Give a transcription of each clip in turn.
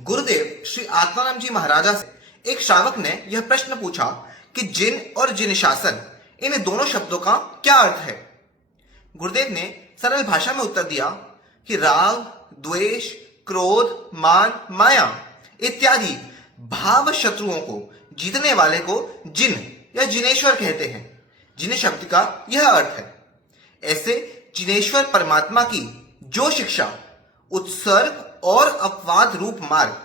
गुरुदेव श्री आत्माराम जी महाराजा से एक श्रावक ने यह प्रश्न पूछा कि जिन और जिन शासन, इन दोनों शब्दों का क्या अर्थ है। गुरुदेव ने सरल भाषा में उत्तर दिया कि राग, द्वेष, क्रोध, मान, माया इत्यादि भाव शत्रुओं को जीतने वाले को जिन या जिनेश्वर कहते हैं। जिन शब्द का यह अर्थ है। ऐसे जिनेश्वर परमात्मा की जो शिक्षा उत्सर्ग और अपवाद रूप मार्ग,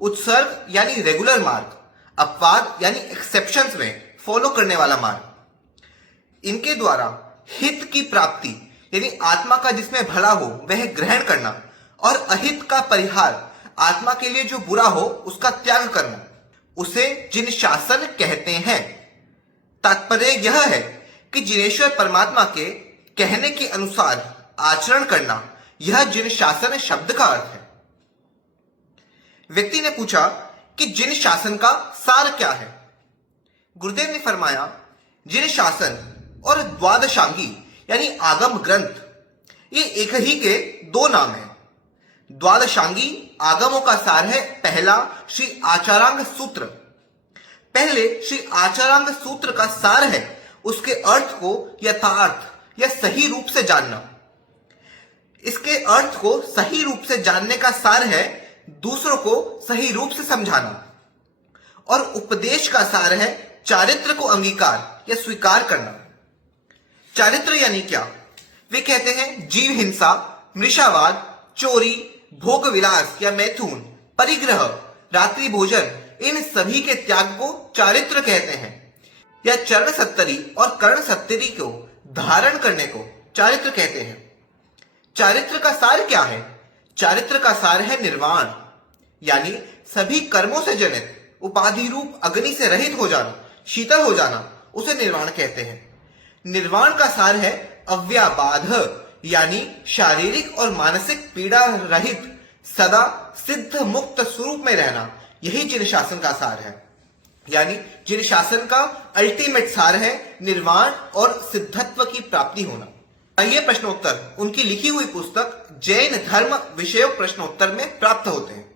उत्सर्ग यानी रेगुलर मार्ग, अपवाद यानी एक्सेप्शंस में फॉलो करने वाला मार्ग, इनके द्वारा हित की प्राप्ति यानी आत्मा का जिसमें भला हो वह ग्रहण करना और अहित का परिहार, आत्मा के लिए जो बुरा हो उसका त्याग करना, उसे जिन शासन कहते हैं। तात्पर्य यह है कि जिनेश्वर परमात्मा के कहने के अनुसार आचरण करना, यह जिन शासन शब्द का अर्थ है। व्यक्ति ने पूछा कि जिन शासन का सार क्या है। गुरुदेव ने फरमाया, जिन शासन और द्वादशांगी यानी आगम ग्रंथ, ये एक ही के दो नाम हैं। द्वादशांगी आगमों का सार है पहला श्री आचारांग सूत्र। पहले श्री आचारांग सूत्र का सार है उसके अर्थ को यथार्थ या सही रूप से जानना। इसके अर्थ को सही रूप से जानने का सार है दूसरों को सही रूप से समझाना। और उपदेश का सार है चारित्र को अंगीकार या स्वीकार करना। चारित्र यानी क्या? वे कहते हैं जीव हिंसा, मृषावाद, चोरी, भोग विलास या मैथुन, परिग्रह, रात्रि भोजन, इन सभी के त्याग को चारित्र कहते हैं। या चरण सत्तरी और कर्ण सत्तरी को धारण करने को चारित्र कहते हैं। चारित्र का सार क्या है? चारित्र का सार है निर्वाण, यानी सभी कर्मों से जनित उपाधि रूप अग्नि से रहित हो जाना, शीतल हो जाना, उसे निर्वाण कहते हैं। निर्वाण का सार है अव्याबाध, यानी शारीरिक और मानसिक पीड़ा रहित सदा सिद्ध मुक्त स्वरूप में रहना, यही जिन शासन का सार है। यानी जिन शासन का अल्टीमेट सार है निर्वाण और सिद्धत्व की प्राप्ति होना। ये प्रश्नोत्तर उनकी लिखी हुई पुस्तक जैन धर्म विषयक प्रश्नोत्तर में प्राप्त होते हैं।